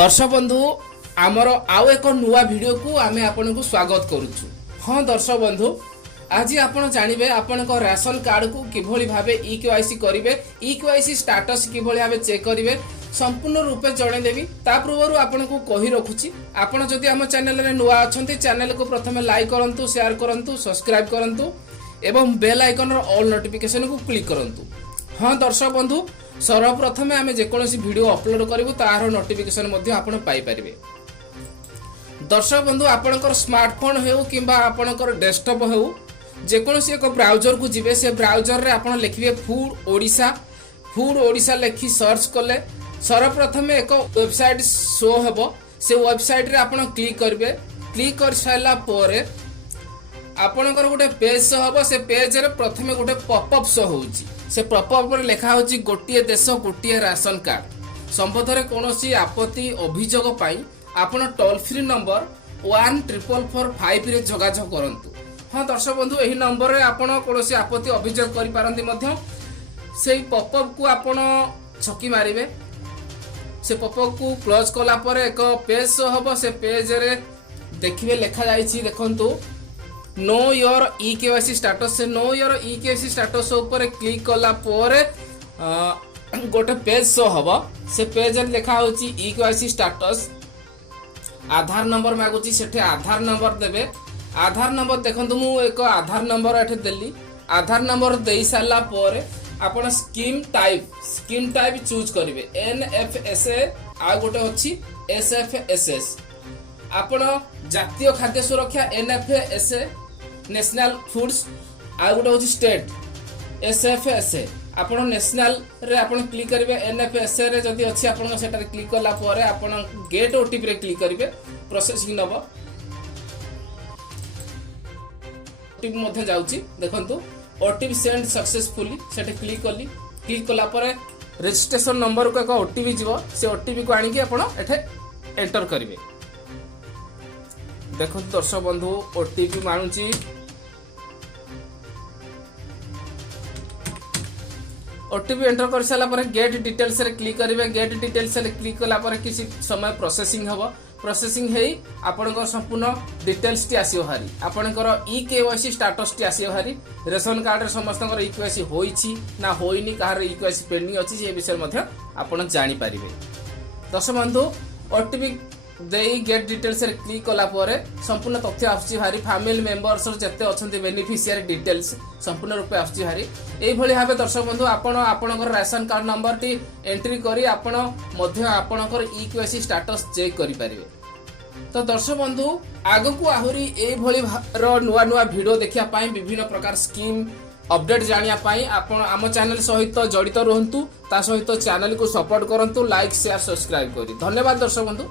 दर्शक बंधु आमर आउ एक नुआ वीडियो को आमे आपन को स्वागत करूछु। हाँ दर्शक बंधु आज आपण जानिबे आपण को राशन कार्ड को किभली भाबे ईकेवाईसी करिवे, ईकेवाईसी स्टेटस किभली भाबे चेक करिवे संपूर्ण रूपे जणे देबी। ता पूर्वरु आपण को कहि रखुछि, आपण जदि हम चैनल रे नुआ अछंती चैनल को प्रथमे लाइक करंतु, शेयर करंतु, सब्सक्राइब करंतु एवं बेल आइकन रो ऑल नोटिफिकेशन को क्लिक करंतु। हाँ दर्शक बंधु सर्वप्रथमे आमे जेकोसी वीडियो अपलोड करिवु तार नोटिफिकेशन मध्ये आपण पाई परिबे। दर्शक बंधु आपणकर स्मार्टफोन हेउ किंबा आपणकर डेस्कटॉप हेउ जेकोसी एक ब्राउजर को जिवे, से ब्राउजर रे आपण लिखिबे फूड ओडिशा लिखि सर्च कले सर्वप्रथमे एक वेबसाइट शो हेबो। से वेबसाइट रे आपण क्लिक करिवे। क्लिक कर साइला परे आपणकर गोटे पेज शो हेबो। से पेज रे प्रथमे गोटे पॉपअप शो होउची। से पॉपअप रे लिखा होची गोटिए देश गोटिए राशन कार्ड संबंधरे कोनोसी आपत्ति अभियोग पाई आपण टोल फ्री नंबर 1445 रे जोगाजोग करंतु। हाँ दर्शक बंधु एही नंबर रे आपण कोनोसी आपत्ति अभियोग करि पारंती मध्य सेही पॉपअप को आपण छकी मारिबे। से पॉपअप को क्लोज कला परे एक पेज शो हबो। से पेज रे देखिबे लिखा जाईची देखंतु नो योर ईकेवाईसी स्टेटस। से नो योर ईकेवाईसी स्टेटस ऊपर क्लिक कला परे गोटे पेज शो हबो। से पेज रे लिखा होची ईकेवाईसी स्टेटस। आधार नंबर मागुची, सेठे आधार नंबर देबे। आधार नंबर देखंतु मु एक आधार नंबर एठे देली। आधार नंबर देई साला परे आपण स्कीम टाइप चूज करिवे। एनएफएसए आ गोटे अछि एसएफएसएस। आपण जातीय खाद्य सुरक्षा एनएफएसए नेशनल फूड्स आ गोटे होची स्टेट एसएफएसए। आपण नेशनल रे आपण क्लिक करिवे। एनएफएसए रे जदी अछि आपण सेटा रे क्लिक करला परे आपण गेट ओटीपी रे क्लिक करिवे। प्रोसेसिंग नबो ओटीपी मध्ये जाउची देखंतु ओटीपी सेंड सक्सेसफुली। सेटे क्लिक कली। क्लिक कला परे रजिस्ट्रेशन नंबर को एक ओटीपी जीवो। से ओटीपी को आनी कि आपण एठे एंटर करिवे। देखो दर्शक बंधु ओटीपी मानुची। ओटीपी एंटर कर साला पर गेट डिटेल्स रे क्लिक करिवे। गेट डिटेल्स रे क्लिक कला पर किसी समय प्रोसेसिंग हबो। प्रोसेसिंग हेई आपनकर संपूर्ण डिटेल्स टी आसीओ हारी। आपनकर ईकेवाईसी स्टेटस टी आसीओ हारी। रेशन कार्ड रे समस्तकर ईकेवाईसी होईची ना होईनी, कहार ईकेवाईसी पेंडिंग अछि से विषय मध्ये आपण जानि परिबे। दर्शक बंधु ओटीपी देई गेट डिटेल्स रे क्लिक कला परे संपूर्ण तथ्य आछि हारी। फैमिली मेंबर्स जते अछंती बेनिफिशियरी डिटेल्स संपूर्ण रूपे आछि हारी। एई भली भाबे दर्शक बंधु आपण आपनकर ration card number T entry करी आपण मध्य आपनकर ईकेवाईसी स्टेटस चेक करि परिबे। तो दर्शक बंधु आगो को आहुरी एई भली रो नुवा नुवा वीडियो देखिया पाई, विभिन्न प्रकार स्कीम अपडेट जानिया पाई आपण आम चैनल सहित जड़ित रहंतु। ता सहित चैनल को सपोर्ट करंतु, लाइक शेयर सब्सक्राइब करी। धन्यवाद दर्शक बंधु।